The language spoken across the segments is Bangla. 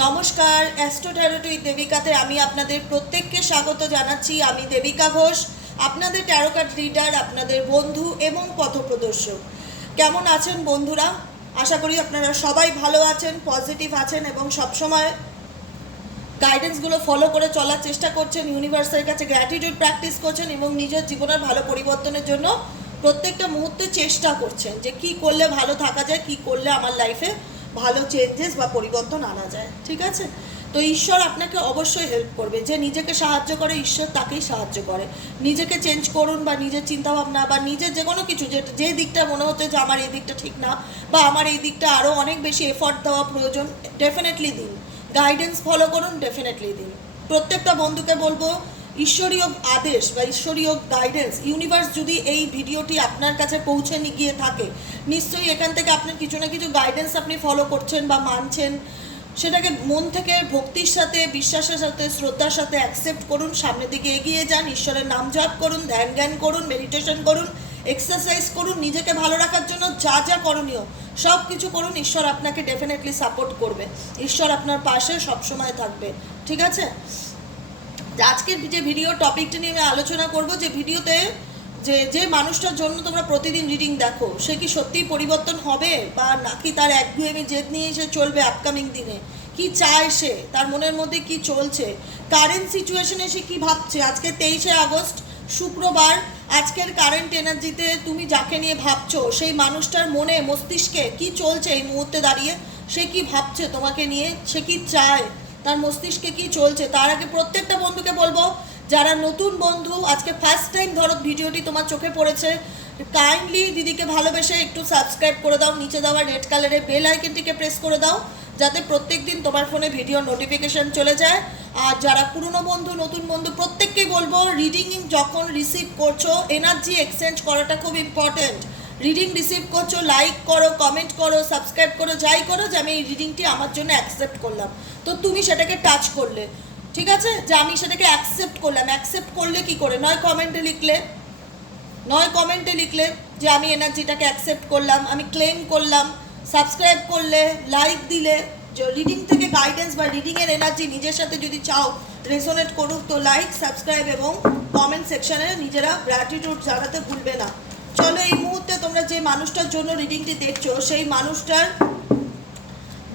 নমস্কার অ্যাস্ট্রোট্যারোট দেবিকাতে আমি আপনাদের প্রত্যেককে স্বাগত জানাচ্ছি। আমি দেবিকা ঘোষ, আপনাদের ট্যারোকার্ড রিডার আপনাদের বন্ধু এবং পথপ্রদর্শক। কেমন আছেন বন্ধুরা? আশা করি আপনারা সবাই ভালো আছেন পজিটিভ আছেন এবং সবসময় গাইডেন্সগুলো ফলো করে চলার চেষ্টা করছেন ইউনিভার্সের কাছে গ্র্যাটিটিউড প্র্যাকটিস করছেন এবং নিজের জীবনের ভালো পরিবর্তনের জন্য প্রত্যেকটা মুহূর্তে চেষ্টা করছেন যে কি করলে ভালো থাকা যায়, কি করলে আমার লাইফে ভালো চেঞ্জেস বা পরিবর্তন আনা যায়, ঠিক আছে? তো ঈশ্বর আপনাকে অবশ্যই হেল্প করবে। যে নিজেকে সাহায্য করে, ঈশ্বর তাকেই সাহায্য করে। নিজেকে চেঞ্জ করুন বা নিজের চিন্তাভাবনা বা নিজের যে কোনো কিছু, যে যে দিকটা মনে হচ্ছে যে আমার এই দিকটা ঠিক না বা আমার এই দিকটা আরও অনেক বেশি এফর্ট দেওয়া প্রয়োজন ডেফিনেটলি দিন। গাইডেন্স ফলো করুন ডেফিনেটলি দিন। প্রত্যেকটা বন্ধুকে বলব ঈশ্বরীয় আদেশ বা ঈশ্বরীয় গাইডেন্স ইউনিভার্স যদি এই ভিডিওটি আপনার কাছে পৌঁছে নিয়ে গিয়ে থাকে, নিশ্চয়ই এখান থেকে আপনার কিছু না কিছু গাইডেন্স আপনি ফলো করছেন বা মানছেন। সেটাকে মন থেকে ভক্তির সাথে, বিশ্বাসের সাথে, শ্রদ্ধার সাথে অ্যাকসেপ্ট করুন, সামনের দিকে এগিয়ে যান, ঈশ্বরের নাম জপ করুন, ধ্যান জ্ঞান করুন মেডিটেশন করুন এক্সারসাইজ করুন, নিজেকে ভালো রাখার জন্য যা যা করণীয়, সব কিছু করুন, ঈশ্বর আপনাকে ডেফিনেটলি সাপোর্ট করবে। ঈশ্বর আপনার পাশে সবসময় থাকবে। ঠিক আছে? আজকের যে ভিডিও টপিকটা নিয়ে আমি আলোচনা করব, যে ভিডিওতে যে যে মানুষটার জন্য তোমরা প্রতিদিন রিডিং দেখো, সে কি সত্যিই পরিবর্তন হবে? বা নাকি তার একগুয়েমি জেদ নিয়ে সে চলবে আপকামিং দিনে? কি চায় সে? তার মনের মধ্যে কি চলছে? কারেন্ট সিচুয়েশনে সে কি ভাবছে? আজকে তেইশে আগস্ট, শুক্রবার, আজকের কারেন্ট এনার্জিতে তুমি যাকে নিয়ে ভাবছ, সেই মানুষটার মনে মস্তিষ্কে কি চলছে এই মুহূর্তে দাঁড়িয়ে? সে কি ভাবছে তোমাকে নিয়ে? সে কি চায়? তার মস্তিষ্কে কি চলছে, তার আগে প্রত্যেকটা বন্ধুকে বলব, যারা নতুন বন্ধু, আজকে ফার্স্ট টাইম ধরো ভিডিওটি তোমার চোখে পড়েছে কাইন্ডলি দিদিকে ভালোবেসে একটু সাবস্ক্রাইব করে দাও, নিচে দেওয়া রেড কালারের বেল আইকনটিকে প্রেস করে দাও, যাতে প্রত্যেক দিন তোমার ফোনে ভিডিও নোটিফিকেশন চলে যায়। আর যারা পুরনো বন্ধু, নতুন বন্ধু, প্রত্যেককেই বলব রিডিং যখন রিসিভ করছ এনার্জি এক্সচেঞ্জ করাটা খুব ইম্পর্টেন্ট রিডিং রিসিভ করছ লাইক করো কমেন্ট করো সাবস্ক্রাইব করো, যাই করো যে আমি এই রিডিংটি আমার জন্য অ্যাকসেপ্ট করলাম। তো তুমি সেটাকে টাচ করলে। ঠিক আছে? যে আমি সেটাকে অ্যাকসেপ্ট করলাম। অ্যাকসেপ্ট করলে কি করে? নয় কমেন্টে লিখলে। নয় কমেন্টে লিখলে যে আমি এনার্জিটাকে অ্যাকসেপ্ট করলাম, আমি ক্লেম করলাম সাবস্ক্রাইব করলে লাইক দিলে রিডিং থেকে গাইডেন্স বা রিডিংয়ের এনার্জি নিজের সাথে যদি চাও রেসোনেট করুক, তো লাইক সাবস্ক্রাইব এবং কমেন্ট সেকশনে নিজেরা গ্র্যাটিটিউড জানাতে ভুলবে না। চলো এই মুহূর্তে তোমরা যে মানুষটার জন্য রিডিংটি দেখছ, সেই মানুষটার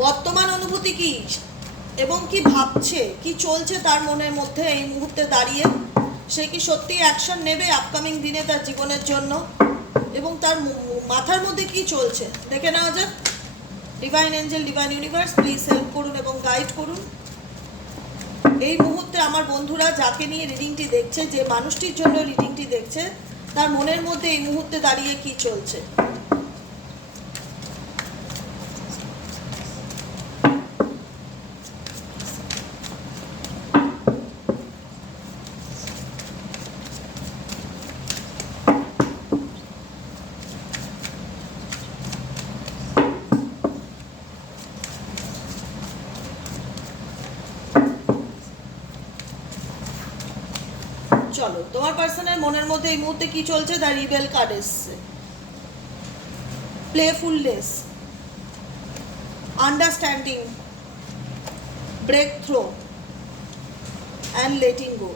বর্তমান অনুভূতি কি? এবং কি ভাবছে, কি চলছে তার মনের মধ্যে এই মুহূর্তে দাঁড়িয়ে? সে কি সত্যি অ্যাকশন নেবে আপকামিং দিনে তার জীবনের জন্য? এবং তার মাথার মধ্যে কি চলছে? দেখে নেওয়া যাক। Divine angel divine universe please help করুন এবং গাইড করুন। এই মুহূর্তে আমার বন্ধুরা যাকে নিয়ে রিডিংটি দেখছে, যে মানুষটির জন্য রিডিংটি দেখছে, তার মনের মধ্যে এই মুহূর্তে দাঁড়িয়ে কি চলছে? চলো, তোমার পার্সনের মনের মধ্যে এই মুহূর্তে কি চলছে? দ্য রিবেল কার্ড এসছে। Playfulness understanding break through and letting go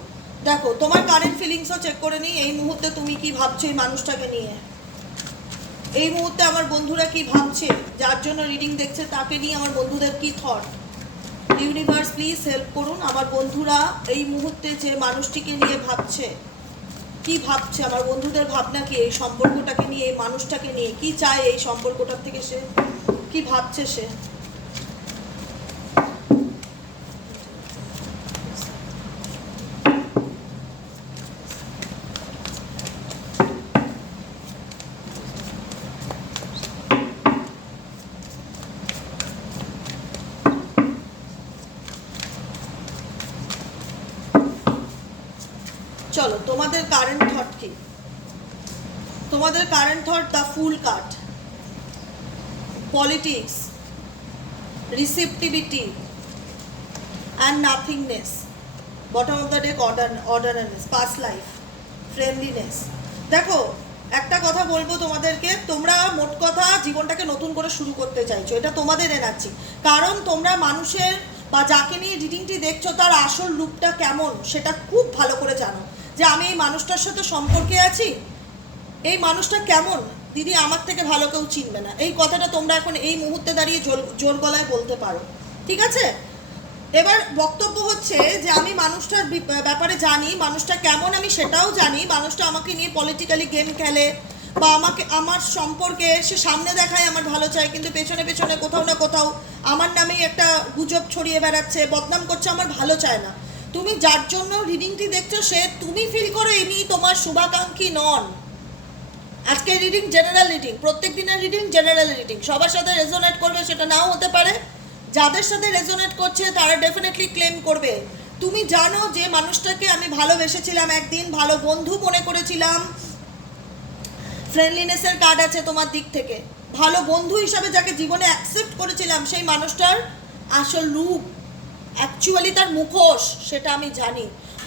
দেখো, তোমার কারেন্ট ফিলিংসও চেক করে নিই, এই মুহূর্তে তুমি কি ভাবছ এই মানুষটাকে নিয়ে? এই মুহূর্তে আমার বন্ধুরা কি ভাবছে? যার জন্য রিডিং দেখছে, তাকে নিয়ে আমার বন্ধুদের কি থট ইউনিভার্স প্লিজ হেল্প করুন। আমার বন্ধুরা এই মুহূর্তে যে মানুষটিকে নিয়ে ভাবছে, কি ভাবছে, আমার বন্ধুদের ভাবনা কি, এই সম্পর্কটাকে নিয়ে, এই মানুষটাকে নিয়ে, কি চায় এই সম্পর্কটার থেকে সে? কি ভাবছে সে চলো তোমাদের কারেন্ট থট কি তোমাদের current thought the fool cut politics receptivity and nothingness bottom of the deck order orderness pass life friendliness দেখো, একটা কথা বলব তোমাদেরকে, তোমরা মোট কথা জীবনটাকে নতুন করে শুরু করতে চাইছো, এটা তোমাদের এনার্জি কারণ তোমরা মানুষের বা যাকে নিয়ে রিডিংটি দেখছ, তার আসল রূপটা কেমন, সেটা খুব ভালো করে জানো। যে আমি এই মানুষটার সাথে সম্পর্কে আছি এই মানুষটা কেমন? দিদি, আমার থেকে ভালো কেউ চিনবে না। এই কথাটা তোমরা এখন এই মুহূর্তে দাঁড়িয়ে জোর গলায় বলতে পারো। ঠিক আছে? এবার বক্তব্য হচ্ছে যে আমি মানুষটার ব্যাপারে জানি, মানুষটা কেমন আমি সেটাও জানি। মানুষটা আমাকে নিয়ে পলিটিক্যালি গেম খেলে বা আমাকে, আমার সম্পর্কে সে সামনে দেখায় আমার ভালো চাই কিন্তু পেছনে পেছনে কোথাও না কোথাও আমার নামেই একটা গুজব ছড়িয়ে বেড়াচ্ছে, বদনাম করছে, আমার ভালো চায় না। তুমি যার জন্য রিডিংটি দেখছ, সে তুমি ফিল করো ইনি তোমার শুভাকাঙ্ক্ষী নন। আজকে রিডিং জেনারেল রিডিং প্রত্যেক দিনের রিডিং জেনারেল রিডিং সবার সাথে রেজোনেট করবে, সেটা নাও হতে পারে। যাদের সাথে রেজোনেট করছে, তারা ডেফিনেটলি ক্লেম করবে। তুমি জানো যে মানুষটাকে আমি ভালোবেসেছিলাম একদিন, ভালো বন্ধু মনে করেছিলাম। ফ্রেন্ডলিনেসের কার্ড আছে তোমার দিক থেকে। ভালো বন্ধু হিসাবে যাকে জীবনে অ্যাকসেপ্ট করেছিলাম, সেই মানুষটার আসল রূপ অ্যাকচুয়ালি তার মুখোশ, সেটা আমি জানি।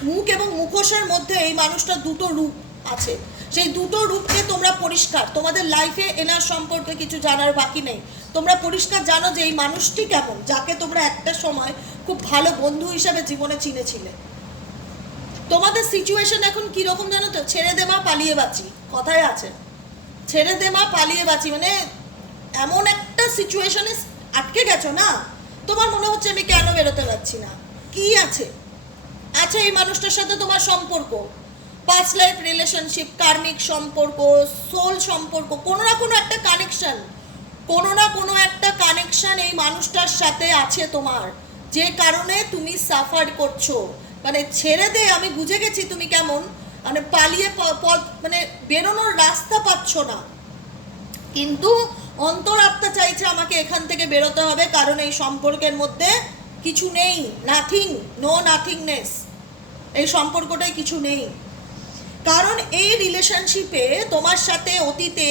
মুখ এবং মুখোশের মধ্যে এই মানুষটার দুটো রূপ আছে। সেই দুটো রূপকে তোমরা পরিষ্কার। তোমাদের লাইফে এনার সম্পর্কে কিছু জানার বাকি নেই। তোমরা পরিষ্কার জানো যে এই মানুষটি কেমন, যাকে তোমরা একটা সময় খুব ভালো বন্ধু হিসাবে জীবনে চিনেছিলে। তোমাদের সিচুয়েশন এখন কীরকম জানো তো? ছেড়ে দে মা, পালিয়ে বাঁচি। কথায় আছে। ছেড়ে দে মা, পালিয়ে বাঁচি। মানে এমন একটা সিচুয়েশনে আটকে গেছো না? তোমার মনে হচ্ছে আমি কেন বেরোতে পারছি না? কি আছে? আছে এই মানুষটার সাথে তোমার সম্পর্ক। পাস্ট লাইফ রিলেশনশিপ কার্মিক সম্পর্ক সোল সম্পর্ক, কোনো না কোনো একটা কানেকশন কোনো না কোনো একটা কানেকশন এই মানুষটার সাথে আছে তোমার, যে কারণে তুমি সাফার করছ। মানে ছেড়ে দে, আমি বুঝে গেছি তুমি কেমন মানে পালিয়ে পথ মানে বেরোনোর রাস্তা পাচ্ছ না। কিন্তু অন্তরাত্মা চাইছে আমাকে এখান থেকে বেরোতে হবে, কারণ এই সম্পর্কের মধ্যে কিছু নেই নাথিং নো নাথিংনেস এই সম্পর্কটাই কিছু নেই। কারণ এই রিলেশনশিপে তোমার সাথে অতীতে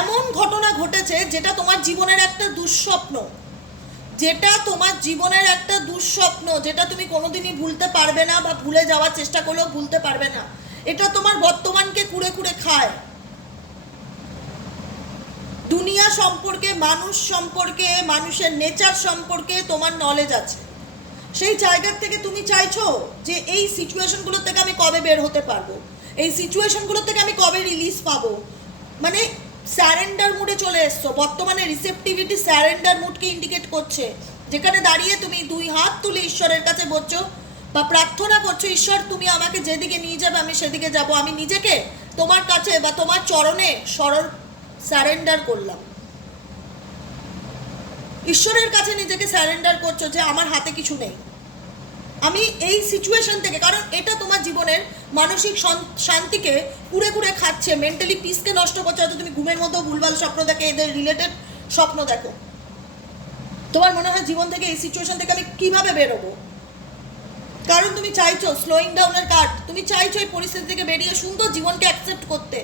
এমন ঘটনা ঘটেছে যেটা তোমার জীবনের একটা দুঃস্বপ্ন। যেটা তোমার জীবনের একটা দুঃস্বপ্ন, যেটা তুমি কোনোদিনই ভুলতে পারবে না বা ভুলে যাওয়ার চেষ্টা করলেও ভুলতে পারবে না। এটা তোমার বর্তমানকে কুড়ে কুড়ে খায়। দুনিয়া সম্পর্কে, মানুষ সম্পর্কে, মানুষের নেচার সম্পর্কে তোমার নলেজ আছে। সেই জায়গার থেকে তুমি চাইছো যে এই সিচুয়েশনগুলো থেকে আমি কবে বের হতে পারব? এই সিচুয়েশনগুলো থেকে আমি কবে রিলিজ পাবো? মানে স্যারেন্ডার মুডে চলে এসছো। বর্তমানে রিসেপটিভিটি স্যারেন্ডার মুডকে ইন্ডিকেট করছে। যেখানে দাঁড়িয়ে তুমি দুই হাত তুলে ঈশ্বরের কাছে বলছো বা প্রার্থনা করছ, ঈশ্বর, তুমি আমাকে যেদিকে নিয়ে যাবে, আমি সেদিকে যাব। আমি নিজেকে তোমার কাছে বা তোমার চরণে সরল স্যারেন্ডার করলাম। ঈশ্বরের কাছে নিজেকে স্যারেন্ডার করছ যে আমার হাতে কিছু নেই। আমি এই সিচুয়েশন থেকে, কারণ এটা তোমার জীবনের মানসিক শান্তিকে কুড়ে কুড়ে খাচ্ছে মেন্টালি পিসকে নষ্ট করছে। হয়তো তুমি ঘুমের মতো ভুলভাল স্বপ্ন দেখে এদের রিলেটেড স্বপ্ন দেখো। তোমার মনে হয় জীবন থেকে এই সিচুয়েশন থেকে আমি কীভাবে বেরোবো? কারণ তুমি চাইছো স্লোয়িং ডাউনের কাট তুমি চাইছো এই পরিস্থিতি থেকে বেরিয়ে সুন্দর জীবনকে অ্যাকসেপ্ট করতে।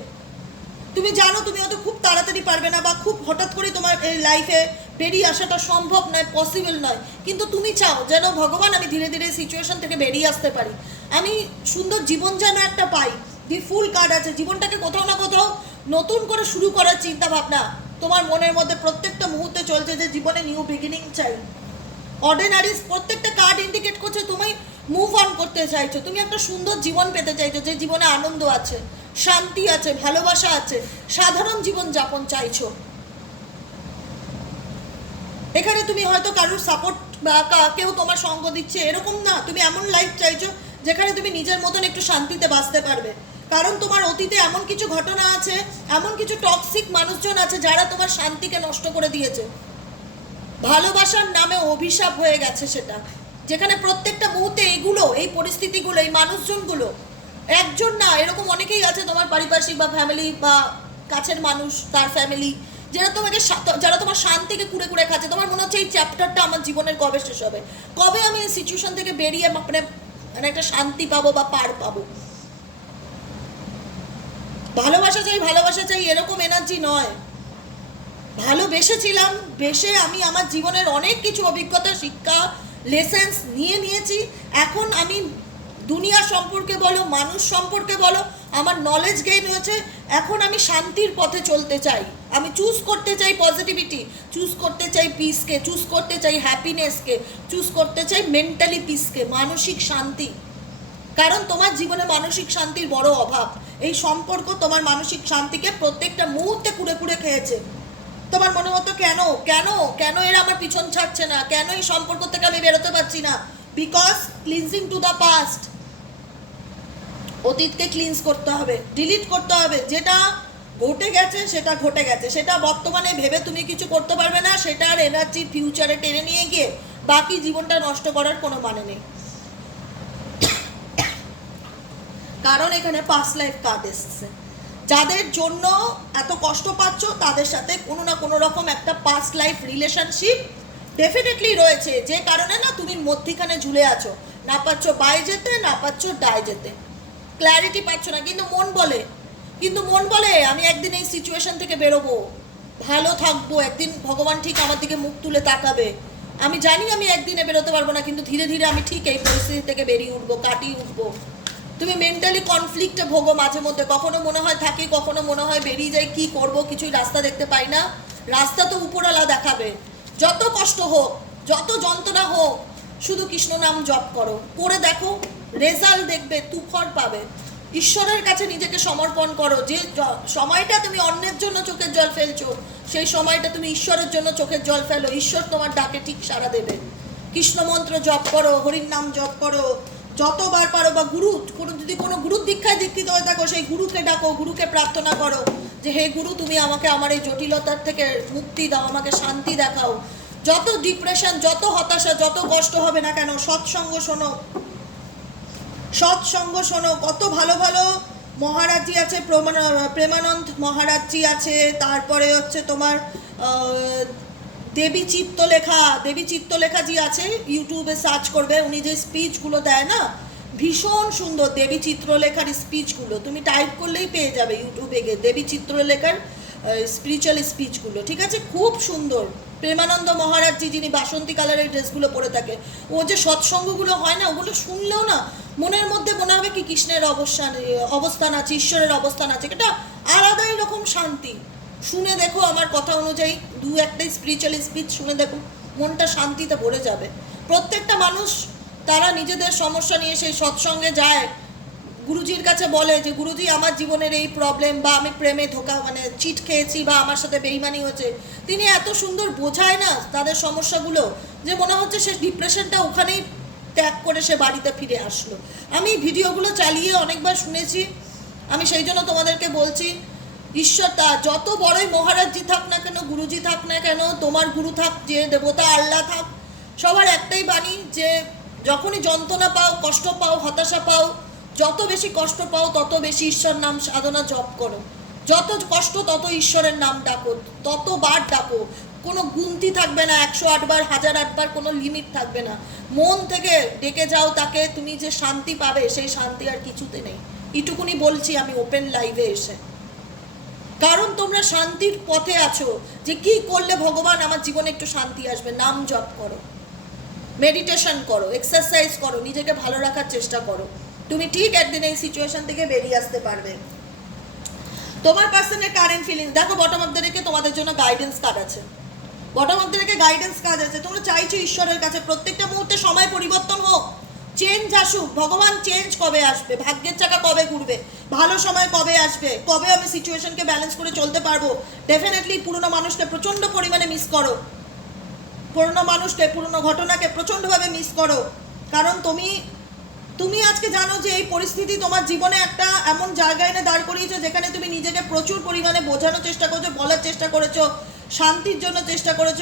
তুমি জানো, তুমি হয়তো খুব তাড়াতাড়ি পারবে না বা খুব হঠাৎ করে তোমার এই লাইফে বেরিয়ে আসাটা সম্ভব নয় পসিবল নয়। কিন্তু তুমি চাও যেন ভগবান আমি ধীরে ধীরে সিচুয়েশন থেকে বেরিয়ে আসতে পারি। আমি সুন্দর জীবন যেন একটা পাই দি ফুল কার্ড আছে। জীবনটাকে কোথাও না কোথাও নতুন করে শুরু করার চিন্তা ভাবনা তোমার মনের মধ্যে প্রত্যেকটা মুহূর্তে চলছে যে জীবনে নিউ বিগিনিং চাই। অর্ডিনারিস প্রত্যেকটা কার্ড ইন্ডিকেট করছে, তুমি মুভ অন করতে চাইছো। তুমি একটা সুন্দর জীবন পেতে চাইছো, যে জীবনে আনন্দ আছে। শান্তি আছে, ভালোবাসা আছে, সাধারণ জীবন যাপন চাইছো। এখানে তুমি হয়তো কারোর সাপোর্ট বা কেউ তোমার সঙ্গ দিচ্ছে, এরকম না। তুমি এমন লাইফ চাইছো যেখানে তুমি নিজের মতন একটু শান্তিতে বাঁচতে পারবে। কারণ তোমার অতীতে এমন কিছু ঘটনা আছে, এমন কিছু টক্সিক মানুষজন আছে যারা তোমার শান্তিকে নষ্ট করে দিয়েছে। ভালোবাসার নামে অভিশাপ হয়ে গেছে সেটা। যেখানে প্রত্যেকটা মুহূর্তে এইগুলো এই পরিস্থিতিগুলো, এই মানুষজনগুলো একজন না, এরকম অনেকেই আছে তোমার পারিপার্শ্বিক বা ফ্যামিলি বা কাছের মানুষ, তার ফ্যামিলি যারা তোমাকে যারা তোমার শান্তিকে কুড়ে কুড়ে খাচ্ছে। তোমার মনে হচ্ছে এই চ্যাপ্টারটা আমার জীবনের কবে শেষ হবে? কবে আমি এই সিচুয়েশন থেকে বেরিয়ে মানে মানে একটা শান্তি পাবো বা পার পাবো? ভালোবাসা চাই ভালোবাসা চাই, এরকম এনার্জি নয়। ভালোবেসেছিলাম, বেসে আমি আমার জীবনের অনেক কিছু অভিজ্ঞতা, শিক্ষা লেসেন্স নিয়ে নিয়েছি। এখন আমি দুনিয়া সম্পর্কে বলো, মানুষ সম্পর্কে বলো, আমার নলেজ গেইন হয়েছে, এখন আমি শান্তির পথে চলতে চাই। আমি চুজ করতে চাই পজিটিভিটি চুজ করতে চাই পিসকে চুজ করতে চাই হ্যাপিনেসকে চুজ করতে চাই মেন্টালি পিসকে মানসিক শান্তি। কারণ তোমার জীবনে মানসিক শান্তির বড় অভাব। এই সম্পর্ক তোমার মানসিক শান্তিকে প্রত্যেকটা মুহূর্তে কুড়ে কুড়ে খেয়েছে। তোমার মনে হতো, কেন? কেন? কেন এরা আমার পিছন ছাড়ছে না? কেন এই সম্পর্ক থেকে আমি বেরোতে পারছি না? Because cleansing to the past অতীতকে ক্লিনস করতে হবে ডিলিট করতে হবে। যেটা ঘটে গেছে, সেটা ঘটে গেছে। সেটা বর্তমানে ভেবে তুমি কিছু করতে পারবে না, সেটার এনার্জি ফিউচারে টেনে নিয়ে গিয়ে বাকি জীবনটা নষ্ট করার কোনো মানে নেই। কারণ এখানে পাস লাইফ কার্ড এসছে। যাদের জন্য এত কষ্ট পাচ্ছ, তাদের সাথে কোনো না কোনো রকম একটা পাস লাইফ রিলেশনশিপ ডেফিনেটলি রয়েছে। যে কারণে না তুমি মধ্যিখানে ঝুলে আছো। না পাচ্ছ বাই যেতে, না পাচ্ছ ডায় যেতে। ক্ল্যারিটি পাচ্ছ না। কিন্তু মন বলে। কিন্তু মন বলে, আমি একদিন এই সিচুয়েশন থেকে বেরোবো। ভালো থাকব, একদিন ভগবান ঠিক আমার দিকে মুখ তুলে তাকাবে। আমি জানি আমি একদিনে বেরোতে পারব না, কিন্তু ধীরে ধীরে আমি ঠিক এই পরিস্থিতি থেকে বেরিয়ে উঠবো, কাটিয়ে উঠবো। তুমি মেন্টালি কনফ্লিক্টে ভোগো মাঝে মধ্যে। কখনো মনে হয় থাকি, কখনো মনে হয় বেরিয়ে যাই, কি করব কিছুই রাস্তা দেখতে পাই না। রাস্তা তো উপরওয়ালা দেখাবে। যত কষ্ট হোক, যত যন্ত্রণা হোক, শুধু কৃষ্ণ নাম জপ করো। করে দেখো রেজাল্ট দেখবে তুফর পাবে। ঈশ্বরের কাছে নিজেকে সমর্পণ করো। যে সময়টা তুমি অন্যের জন্য চোখের জল ফেলছো, সেই সময়টা তুমি ঈশ্বরের জন্য চোখের জল ফেলো। ঈশ্বর তোমার ডাকে ঠিক সাড়া দেবে। কৃষ্ণ মন্ত্র জপ করো, হরির নাম জপ করো। যতবার পারো বা গুরু, কোনো, যদি কোনো গুরুর দীক্ষায় দীক্ষিত হয়ে থাকো, সেই গুরুকে ডাকো, গুরুকে প্রার্থনা করো যে, হে গুরু, তুমি আমাকে আমার এই জটিলতার থেকে মুক্তি দাও, আমাকে শান্তি দেখাও। যত ডিপ্রেশন যত হতাশা, যত কষ্ট হবে না কেন, সৎসঙ্গ শোনো। সৎসঙ্গ শোনো, কত ভালো ভালো মহারাজজি আছে প্রেমানন্দ মহারাজজি আছে, তারপরে হচ্ছে তোমার দেবী চিত্তলেখা, দেবী চিত্তলেখাজি আছে ইউটিউবে সার্চ করবে, উনি যে স্পিচগুলো দেয় না, ভীষণ সুন্দর দেবী চিত্রলেখার স্পিচগুলো তুমি টাইপ করলেই পেয়ে যাবে ইউটিউবে গিয়ে, দেবী চিত্রলেখার স্পিরিচুয়াল স্পিচগুলো ঠিক আছে? খুব সুন্দর, প্রেমানন্দ মহারাজজি যিনি বাসন্তী কালারের ড্রেসগুলো পরে থাকে, ও যে সৎসঙ্গগুলো হয় না, ওগুলো শুনলেও না মনের মধ্যে মনে হবে কি কৃষ্ণের অবস্থান অবস্থান আছে, ঈশ্বরের অবস্থান আছে। এটা আলাদাই রকম শান্তি। শুনে দেখো আমার কথা অনুযায়ী দু একটা স্পিরিচুয়াল স্পিচ শুনে দেখো, মনটা শান্তিতে ভরে যাবে। প্রত্যেকটা মানুষ, তারা নিজেদের সমস্যা নিয়ে সেই সৎসঙ্গে যায়। গুরুজির কাছে বলে যে, গুরুজি, আমার জীবনের এই প্রবলেম বা আমি প্রেমে ধোকা মানে চিট খেয়েছি বা আমার সাথে বেইমানি হয়েছে। তিনি এত সুন্দর বোঝায় না তাদের সমস্যাগুলো, যে মনে হচ্ছে সে ডিপ্রেশনটা ওখানেই ত্যাগ করে সে বাড়িতে ফিরে আসলো। আমি ভিডিওগুলো চালিয়ে অনেকবার শুনেছি। আমি সেই জন্য তোমাদেরকে বলছি, ঈশ্বর তা যত বড়ই মহারাজজি থাক না কেন, গুরুজি থাক না কেন, তোমার গুরু থাক, যে দেবতা আল্লাহ থাক, সবার একটাই বাণী যে যখনই যন্ত্রণা পাও, কষ্ট পাও, হতাশা পাও, যত বেশি কষ্ট পাও, তত বেশি ঈশ্বর নাম সাধনা জপ করো। যত কষ্ট, তত ঈশ্বরের নাম ডাকো ততবার ডাকো। কোনো গুনতি থাকবে না, একশো আটবার হাজার আটবার কোনো লিমিট থাকবে না। মন থেকে ডেকে যাও তাকে, তুমি যে শান্তি পাবে, সেই শান্তি আর কিছুতে নেই। এটুকুনি বলছি আমি ওপেন লাইভে এসে। কারণ তোমরা শান্তির পথে আছো, যে কি করলে ভগবান আমার জীবনে একটু শান্তি আসবে, নাম জপ করো। মেডিটেশন করো এক্সারসাইজ করো, নিজেকে ভালো রাখার চেষ্টা করো। তুমি ঠিক একদিন এই সিচুয়েশন থেকে বেরিয়ে আসতে পারবে। তোমার পার্সনের কারেন্ট ফিলিং দেখো বটম অফ দ্য রেখে তোমাদের জন্য গাইডেন্স কার্ড আছে। বটম রেখে গাইডেন্স কাজ আছে। তোমরা চাইছো ঈশ্বরের কাছে। প্রত্যেকটা মুহূর্তে সময় পরিবর্তন হোক। চেঞ্জ আসুক। ভগবান চেঞ্জ কবে আসবে? ভাগ্যের চাকা কবে ঘুরবে? ভালো সময় কবে আসবে? কবে আমি সিচুয়েশনকে ব্যালেন্স করে চলতে পারব? ডেফিনেটলি পুরনো মানুষকে প্রচণ্ড পরিমাণে মিস করো। পুরনো মানুষকে, পুরনো ঘটনাকে প্রচণ্ডভাবে মিস করো। কারণ তুমি তুমি আজকে জানো যে এই পরিস্থিতি তোমার জীবনে একটা এমন জায়গায় এনে দাঁড় করিয়েছো যেখানে তুমি নিজেকে প্রচুর পরিমাণে বোঝানোর চেষ্টা করছ, বলার চেষ্টা করেছ। শান্তির জন্য চেষ্টা করেছ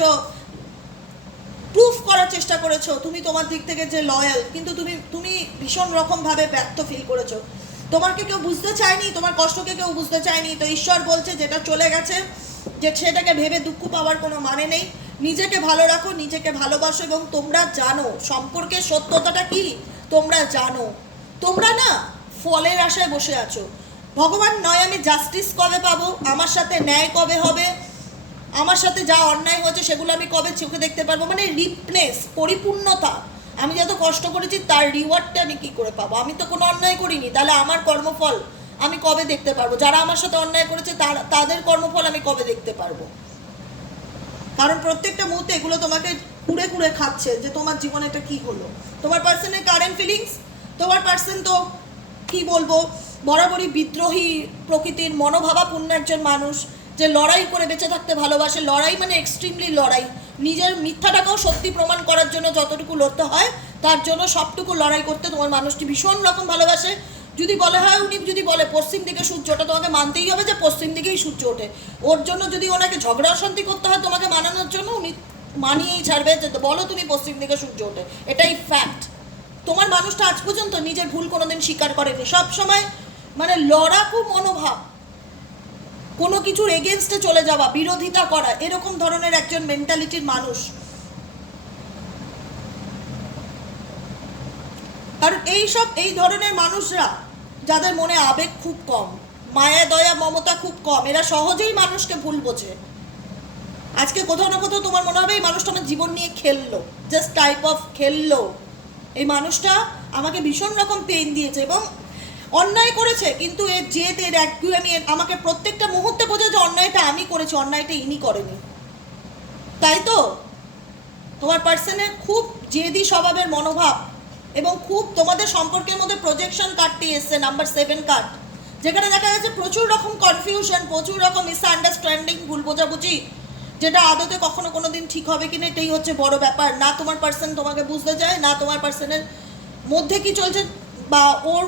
প্রুফ করার চেষ্টা করেছ, তুমি তোমার দিক থেকে যে লয়াল কিন্তু তুমি তুমি ভীষণ রকমভাবে ব্যর্থ ফিল করেছ। তোমাকে কেউ বুঝতে চায়নি, তোমার কষ্টকে কেউ বুঝতে চায়নি, তো ঈশ্বর বলছে যেটা চলে গেছে, যে সেটাকে ভেবে দুঃখ পাওয়ার কোনো মানে নেই। নিজেকে ভালো রাখো, নিজেকে ভালোবাসো, এবং তোমরা জানো সম্পর্কের সত্যতাটা কি, তোমরা জানো। তোমরা না ফলের আশায় বসে আছো। ভগবান নয়, আমি জাস্টিস কবে পাবো? আমার সাথে ন্যায় কবে হবে? আমার সাথে যা অন্যায় হয়েছে সেগুলো আমি কবে চোখে দেখতে পারব? মানে রিপনেস, পরিপূর্ণতা। আমি যত কষ্ট করেছি, তার রিওয়ার্ডটা আমি কি করে পাবো? আমি তো কোনো অন্যায় করিনি, তাহলে আমার কর্মফল আমি কবে দেখতে পারব? যারা আমার সাথে অন্যায় করেছে তাদের কর্মফল আমি কবে দেখতে পারব? কারণ প্রত্যেকটা মুহূর্তে এগুলো তোমাকে কুড়ে কুড়ে খাচ্ছে যে তোমার জীবনে এটা কি হলো। তোমার পার্সনের কারেন্ট ফিলিংস তোমার পার্সন তো কি বলব? বরাবরই বিদ্রোহী প্রকৃতির মনোভাবাপূর্ণ একজন মানুষ। যে লড়াই করে বেঁচে থাকতে ভালোবাসে, লড়াই মানে এক্সট্রিমলি লড়াই। নিজের মিথ্যাটাকেও সত্যি প্রমাণ করার জন্য যতটুকু লড়তে হয়, তার জন্য সবটুকু লড়াই করতে তোমার মানুষটি ভীষণ রকম ভালোবাসে। যদি বলে, হয়, উনি যদি বলে, পশ্চিম দিকে সূর্য ওঠে তোমাকে মানতেই হবে যে পশ্চিম দিকেই সূর্য ওঠে। ওর জন্য যদি ওনাকে ঝগড়া অশান্তি করতে হয় তোমাকে মানানোর জন্য উনি মানিয়েই ছাড়বে যে, বলো তুমি পশ্চিম দিকে সূর্য ওঠে। এটাই ফ্যাক্ট তোমার মানুষটা আজ পর্যন্ত নিজের ভুল কোনোদিন স্বীকার করেনি। সব সময় মানে লড়াকু মনোভাব কোনো কিছুর এগেনস্টে চলে যাওয়া, বিরোধিতা করা, এরকম ধরনের একজন মেন্টালিটির মানুষ। কারণ এই সব এই ধরনের মানুষরা, যাদের মনে আবেগ খুব কম, মায়া, দয়া, মমতা খুব কম, এরা সহজেই মানুষকে ভুল বোঝে। আজকে কোথাও না কোথাও তোমার মনে হবে এই মানুষটা আমার জীবন নিয়ে খেললো জাস্ট টাইপ অফ খেললো। এই মানুষটা আমাকে ভীষণ রকম পেন দিয়েছে এবং অন্যায় করেছে, কিন্তু এর জেদ, এর এর আমাকে প্রত্যেকটা মুহূর্তে বোঝা যে অন্যায়টা আমি করেছি, অন্যায়টা ইনি করেনি। তাই তো? তোমার পার্সনের খুব জেদি স্বভাবের মনোভাব এবং খুব তোমাদের সম্পর্কের মধ্যে প্রজেকশন কার্ডটি এসছে নাম্বার সেভেন কার্ড যেখানে দেখা যাচ্ছে প্রচুর রকম কনফিউশন প্রচুর রকম মিসআন্ডারস্ট্যান্ডিং ভুল বোঝাবুঝি, যেটা আদতে কখনো কোনো দিন ঠিক হবে কিনা এটাই হচ্ছে বড় ব্যাপার। না তোমার পার্সন তোমাকে বুঝতে চায়, না তোমার পার্সনের মধ্যে কি চলছে, বা ওর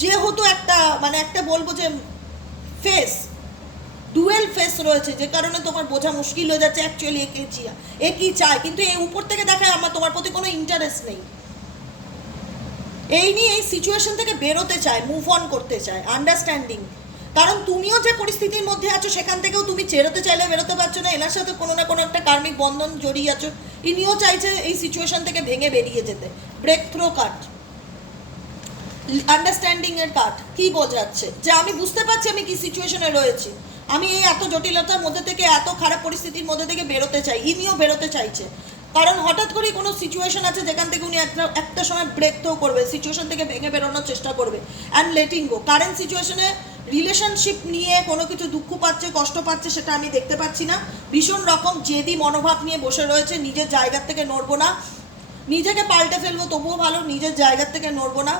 যেহেতু একটা মানে একটা বলব যে ফেস ডুয়েল ফেস রয়েছে, যে কারণে তোমার বোঝা মুশকিল হয়ে যাচ্ছে অ্যাকচুয়ালি একে চিয়া এ কি চায়, কিন্তু এই উপর থেকে দেখায় আমার তোমার প্রতি কোনো ইন্টারেস্ট নেই। এই নিয়ে এই সিচুয়েশন থেকে বেরোতে চায় মুভ অন করতে চায় আন্ডারস্ট্যান্ডিং কারণ তুমিও যে পরিস্থিতির মধ্যে আছো, সেখান থেকেও তুমি চেরোতে চাইলে বেরোতে পারছ না, এনার সাথে কোনো না কোনো একটা কার্মিক বন্ধন জড়িয়ে আছো, ইনিও চাইছে এই সিচুয়েশন থেকে ভেঙে বেরিয়ে যেতে। ব্রেক থ্রো কাট আন্ডারস্ট্যান্ডিং এর কাট কি বোঝাচ্ছে? যে আমি বুঝতে পারছি আমি কি সিচুয়েশনে রয়েছি। আমি এই এত জটিলতার মধ্যে থেকে, এত খারাপ পরিস্থিতির মধ্যে থেকে বেরোতে চাই, ইনিও বেরোতে চাইছে। কারণ হঠাৎ করেই কোনো সিচুয়েশন আছে যেখান থেকে উনি একটা একটা সময় ব্রেক থ্রো করবে সিচুয়েশন থেকে ভেঙে বেরোনোর চেষ্টা করবে। অ্যান্ড লেটিং গো কারেন্ট সিচুয়েশনে রিলেশনশিপ নিয়ে কোনো কিছু দুঃখ পাচ্ছে, কষ্ট পাচ্ছে সেটা আমি দেখতে পাচ্ছি না। ভীষণ রকম জেদি মনোভাব নিয়ে বসে রয়েছে, নিজের জায়গার থেকে নড়বো না। নিজেকে পাল্টে ফেলব, তবুও ভালো, নিজের জায়গার থেকে নড়বো না।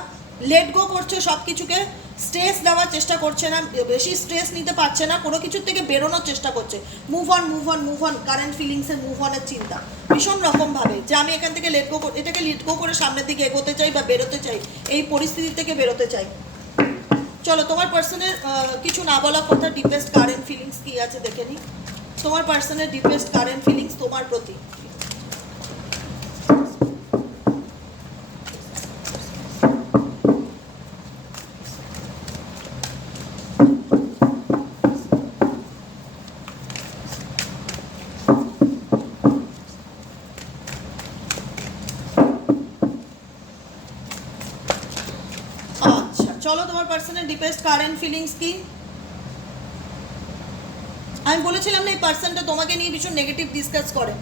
লেট গো করছে সব কিছুকে স্ট্রেস দেওয়ার চেষ্টা করছে না, বেশি স্ট্রেস নিতে পারছে না, কোনো কিছুর থেকে বেরোনোর চেষ্টা করছে। Move on move on move on current ফিলিংসের move অনের চিন্তা। ভীষণ রকমভাবে যে আমি এখান থেকে লেট গো এটাকে লেট গো করে সামনের দিকে এগোতে চাই বা বেরোতে চাই, এই পরিস্থিতি থেকে বেরোতে চাই। চলো, তোমার পার্সনের কিছু না বলা কথা ডিপেস্ট কারেন্ট ফিলিংস কি আছে দেখে নিই তোমার পার্সনের ডিপেস্ট কারেন্ট ফিলিংস তোমার প্রতি আচ্ছা চলো তোমার পার্সনের ডিপেস্ট কারেন্ট ফিলিংস কি? আমি বলেছিলাম না এই পার্সনটা তোমাকে নিয়ে ভীষণ নেগেটিভ ডিসকাস করে।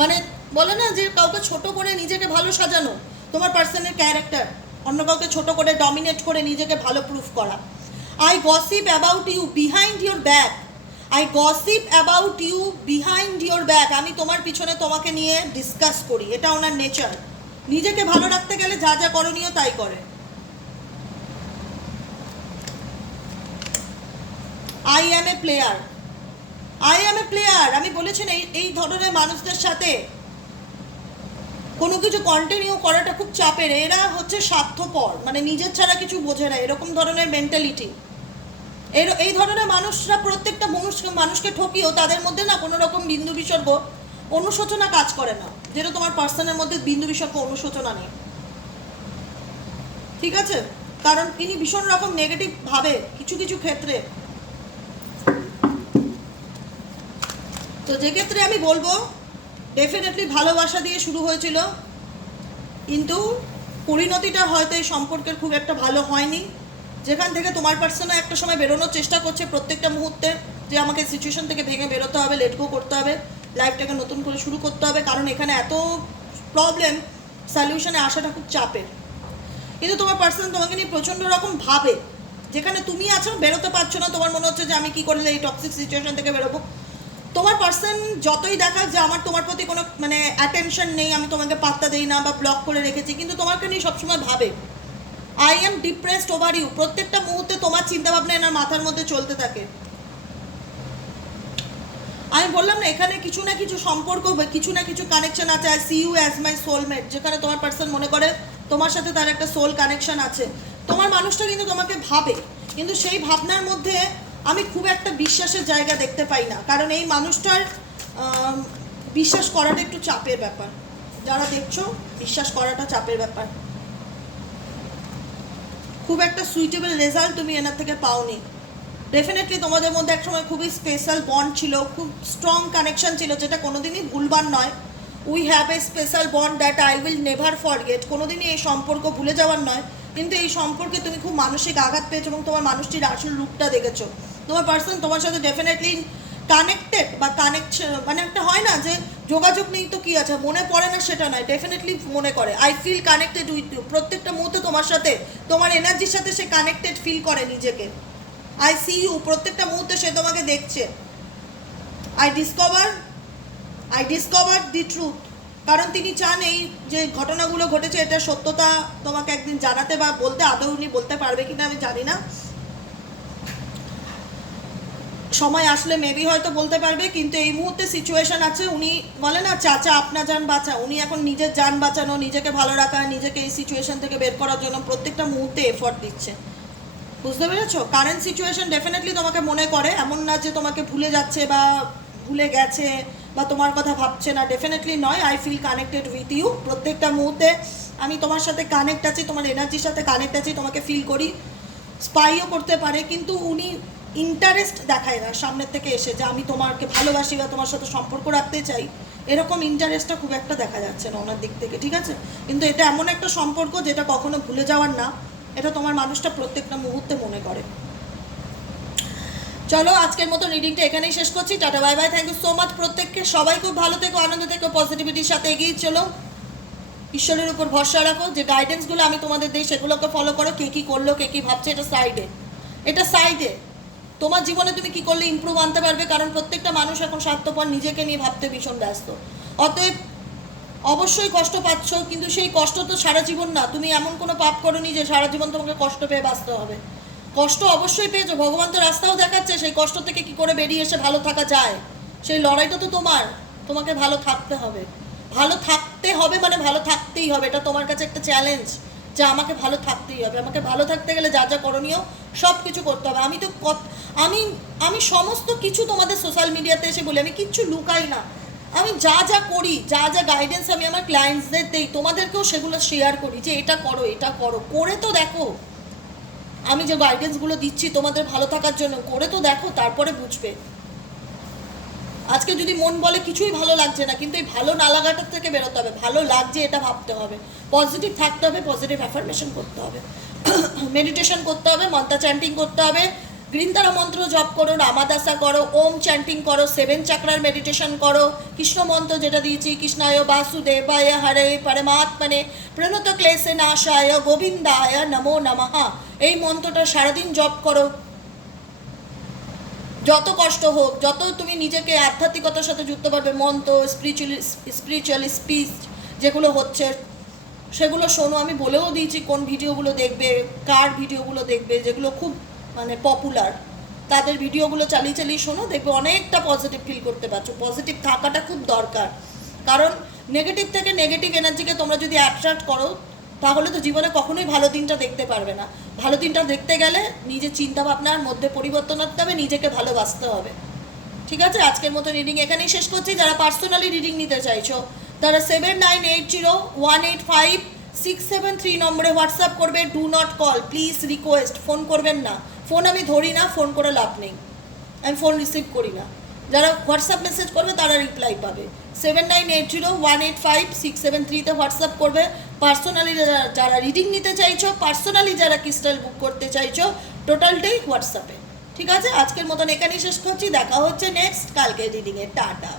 মানে বলে না যে কাউকে ছোট করে নিজেকে ভালো সাজানো, তোমার পার্সনের ক্যারেক্টার অন্য কাউকে ছোট করে ডমিনেট করে নিজেকে ভালো প্রুফ করা। I gossip about you behind your back I gossip about you behind your back আমি তোমার পিছনে তোমাকে নিয়ে ডিসকাস করি। এটা ওনার নেচার নিজেকে ভালো রাখতে গেলে যা যা করণীয় তাই করে। I am a player I am a player আমি বলেছি না, এই ধরনের মানুষদের সাথে কোনো কিছু কন্টিনিউ করাটা খুব চাপের। এরা হচ্ছে স্বার্থপর মানে নিজের ছাড়া কিছু বোঝে না, এরকম ধরনের মেন্টালিটি এর, এই ধরনের মানুষরা প্রত্যেকটা মানুষ মানুষকে ঠকিয়েও তাদের মধ্যে না কোনো রকম বিন্দু বিসর্গ, অনুশোচনা কাজ করে না, যেটা তোমার পার্সনের মধ্যে বিন্দু বিসর্গ, অনুশোচনা নেই। ঠিক আছে? কারণ তিনি ভীষণ রকম নেগেটিভ ভাবে কিছু কিছু ক্ষেত্রে তো যে ক্ষেত্রে আমি বলব ডেফিনেটলি ভালোবাসা দিয়ে শুরু হয়েছিল, কিন্তু পরিণতিটা হয়তো এই সম্পর্কের খুব একটা ভালো হয়নি। যেখান থেকে তোমার পার্সনে একটা সময় বেরোনোর চেষ্টা করছে প্রত্যেকটা মুহূর্তে, যে আমাকে সিচুয়েশন থেকে ভেঙে বেরোতে হবে লেট গো করতে হবে লাইফটাকে নতুন করে শুরু করতে হবে, কারণ এখানে এত প্রবলেম সলিউশনে আসাটা খুব চাপের। কিন্তু তোমার পার্সন তোমাকে নিয়ে প্রচণ্ড রকম ভাবে, যেখানে তুমি আছো, বেরোতে পারছ না, তোমার মনে হচ্ছে যে আমি কি করলে এই টক্সিক সিচুয়েশন থেকে বেরোবো? তোমার পার্সন যতই দেখা যে আমার তোমার প্রতি কোনো মানে অ্যাটেনশন নেই, আমি তোমাকে পাত্তা দেই না বা ব্লক করে রেখেছি, কিন্তু তোমাকে নিয়ে সবসময় ভাবে। I am depressed over you প্রত্যেকটা মুহূর্তে তোমার চিন্তাভাবনা এনার মাথার মধ্যে চলতে থাকে। আমি বললাম না, এখানে কিছু না কিছু সম্পর্ক, কিছু না কিছু কানেকশন আছে। I see you as my soulmate যেখানে তোমার পার্সন মনে করে তোমার সাথে তার একটা সোল কানেকশন আছে। তোমার মানুষটা কিন্তু তোমাকে ভাবে। কিন্তু সেই ভাবনার মধ্যে আমি খুব একটা বিশ্বাসের জায়গা দেখতে পাই না। কারণ এই মানুষটার বিশ্বাস করাটা একটু চাপের ব্যাপার। যারা দেখছ, বিশ্বাস করাটা চাপের ব্যাপার। খুব একটা সুইটেবল রেজাল্ট তুমি এনার থেকে পাওনি। ডেফিনেটলি তোমাদের মধ্যে একসময় খুবই স্পেশাল বন্ড ছিল, খুব স্ট্রং কানেকশন ছিল, যেটা কোনোদিনই ভুলবার নয়। We have a special bond that I will never forget কোনোদিনই এই সম্পর্ক ভুলে যাওয়ার নয়। কিন্তু এই সম্পর্কে তুমি খুব মানসিক আঘাত পেয়েছ এবং তোমার মানুষটির আসল রূপটা দেখেছ। তোমার পার্সন তোমার সাথে ডেফিনেটলি কানেক্টেড বা কানেকশন মানে একটা হয় না যে যোগাযোগ নেই তো কী আছে? মনে পড়ে না সেটা নয় ডেফিনেটলি মনে করে। I feel connected with you প্রত্যেকটা মুহূর্তে তোমার সাথে, তোমার এনার্জির সাথে সে কানেক্টেড ফিল করে নিজেকে। আই সি ইউ প্রত্যেকটা মুহূর্তে সে তোমাকে দেখছে। I discover I discover the truth কারণ তিনি চান এই যে ঘটনাগুলো ঘটেছে, এটা সত্যতা তোমাকে একদিন জানাতে বা বলতে আদৌ উনি বলতে পারবে কিনা আমি জানি না। সময় আসলে মেবি হয়তো বলতে পারবে, কিন্তু এই মুহূর্তে সিচুয়েশন আছে, উনি বলে না, চাচা, আপনা যান বাঁচা উনি এখন নিজের যান বাঁচানো, নিজেকে ভালো রাখা, নিজেকে এই সিচুয়েশন থেকে বের করার জন্য প্রত্যেকটা মুহূর্তে এফর্ট দিচ্ছে। বুঝতে পেরেছ? কারেন্ট সিচুয়েশন ডেফিনেটলি তোমাকে মনে করে, এমন না যে তোমাকে ভুলে যাচ্ছে বা ভুলে গেছে বা তোমার কথা ভাবছে না ডেফিনেটলি নয়। I feel connected with you প্রত্যেকটা মুহূর্তে। আমি তোমার সাথে কানেক্ট আছি, তোমার এনার্জির সাথে কানেক্ট আছি, তোমাকে ফিল করি। স্পাইও করতে পারে, কিন্তু উনি ইন্টারেস্ট দেখায় না সামনের থেকে এসে যে আমি তোমাকে ভালোবাসি বা তোমার সাথে সম্পর্ক রাখতে চাই। এরকম ইন্টারেস্টটা খুব একটা দেখা যাচ্ছে না ওনার দিক থেকে, ঠিক আছে? কিন্তু এটা এমন একটা সম্পর্ক যেটা কখনো ভুলে যাওয়ার না। এটা তোমার মানুষটা প্রত্যেকটা মুহূর্তে মনে করে। চলো, আজকের মতো রিডিংটা এখানেই শেষ করছি। Tata bye bye thank you so much প্রত্যেককে। সবাই খুব ভালো থেকো, আনন্দ থেকো পজিটিভিটির সাথে এগিয়ে চলো। ঈশ্বরের উপর ভরসা রাখো, যে গাইডেন্সগুলো আমি তোমাদের দিই, সেগুলোকে ফলো করো, কে কী করল, কে কী ভাবছে, এটা সাইডে এটা সাইডে তোমার জীবনে তুমি কি করলে ইমপ্রুভ আনতে পারবে? কারণ প্রত্যেকটা মানুষ এখন স্বার্থপর, নিজেকে নিয়ে ভাবতে ভীষণ ব্যস্ত। অতএব অবশ্যই কষ্ট পাচ্ছ, কিন্তু সেই কষ্ট তো সারা জীবন না। তুমি এমন কোনো পাপ করনি যে সারা জীবন তোমাকে কষ্ট পেয়ে বাঁচতে হবে। কষ্ট অবশ্যই পেয়েছ। ভগবান তো রাস্তাও দেখাচ্ছে সেই কষ্ট থেকে কি করে বেরিয়ে এসে ভালো থাকা যায়। সেই লড়াইটা তো তোমার। তোমাকে ভালো থাকতে হবে। ভালো থাকতে হবে মানে ভালো থাকতেই হবে। এটা তোমার কাছে একটা চ্যালেঞ্জ যে আমাকে ভালো থাকতেই হবে। আমাকে ভালো থাকতে গেলে যা যা করণীয় সব কিছু করতে হবে। আমি তো কত- আমি আমি সমস্ত কিছু তোমাদের সোশ্যাল মিডিয়াতে এসে বলি। আমি কিচ্ছু লুকাই না। আমি যা যা করি, যা যা গাইডেন্স আমি আমার ক্লায়েন্টসদের দেই তোমাদেরকেও সেগুলো শেয়ার করি যে এটা করো এটা করো। করে তো দেখো। আমি যে গাইডেন্সগুলো দিচ্ছি তোমাদের ভালো থাকার জন্য, করে তো দেখো, তারপরে বুঝবে। আজকে যদি মন বলে কিছুই ভালো লাগছে না, কিন্তু এই ভালো না লাগাটার থেকে বেরোতে হবে। ভালো লাগছে এটা ভাবতে হবে। পজিটিভ থাকতে হবে পজিটিভ অ্যাফার্মেশন করতে হবে। মেডিটেশন করতে হবে মন্ত্র চ্যান্টিং করতে হবে। গ্রিনতারা মন্ত্র জপ করো রামাদাসা করো ওম চ্যান্টিং করো সেভেন চাকরার মেডিটেশন করো কৃষ্ণ মন্ত্র যেটা দিয়েছি কৃষ্ণায় বাসুদেবায় হরে পরমাত্মনে প্রণত ক্লেশে নাশায় গোবিন্দায় নমো নমঃ এই মন্ত্রটা সারাদিন জপ করো। যত কষ্ট হোক, যত তুমি নিজেকে আধ্যাত্মিকতার সাথে যুক্ত পারবে, মন্ত্র স্পিরিচুয়ালি স্পিরিচুয়ালি স্পিচ যেগুলো হচ্ছে, সেগুলো শোনো। আমি বলেও দিয়েছি কোন ভিডিওগুলো দেখবে, কার ভিডিওগুলো দেখবে, যেগুলো খুব মানে পপুলার তাদের ভিডিওগুলো চালিয়ে চালিয়ে শোনো, দেখবে অনেকটা পজিটিভ ফিল করতে পারছ। পজিটিভ থাকাটা খুব দরকার। কারণ নেগেটিভ থেকে নেগেটিভ এনার্জিকে তোমরা যদি অ্যাট্রাক্ট করো তাহলে তো জীবনে কখনোই ভালো দিনটা দেখতে পারবে না। ভালো দিনটা দেখতে গেলে নিজের চিন্তা ভাবনার মধ্যে পরিবর্তন আনতে হবে, নিজেকে ভালোবাসতে হবে। ঠিক আছে? আজকের মতো রিডিং এখানেই শেষ করছি। যারা পার্সোনালি রিডিং নিতে চাইছো, তারা seven nine eight zero one eight five six seven three নম্বরে হোয়াটসঅ্যাপ করবে do not call please request phone করবেন না। ফোন আমি ধরি না, ফোন করে লাভ নেই। আমি ফোন রিসিভ করি না। যারা হোয়াটসঅ্যাপ মেসেজ করবে তারা রিপ্লাই পাবে। Seven nine eight zero one eight five six seven থ্রিতে হোয়াটসঅ্যাপ করবে। পার্সোনালি যারা রিডিং নিতে চাইছো পার্সোনালি যারা ক্রিস্টাল বুক করতে চাইছো টোটালটাই হোয়াটসঅ্যাপে ঠিক আছে? আজকের মতন এখানেই শেষ করছি। দেখা হচ্ছে নেক্সট কালকে রিডিংয়ে টাটা।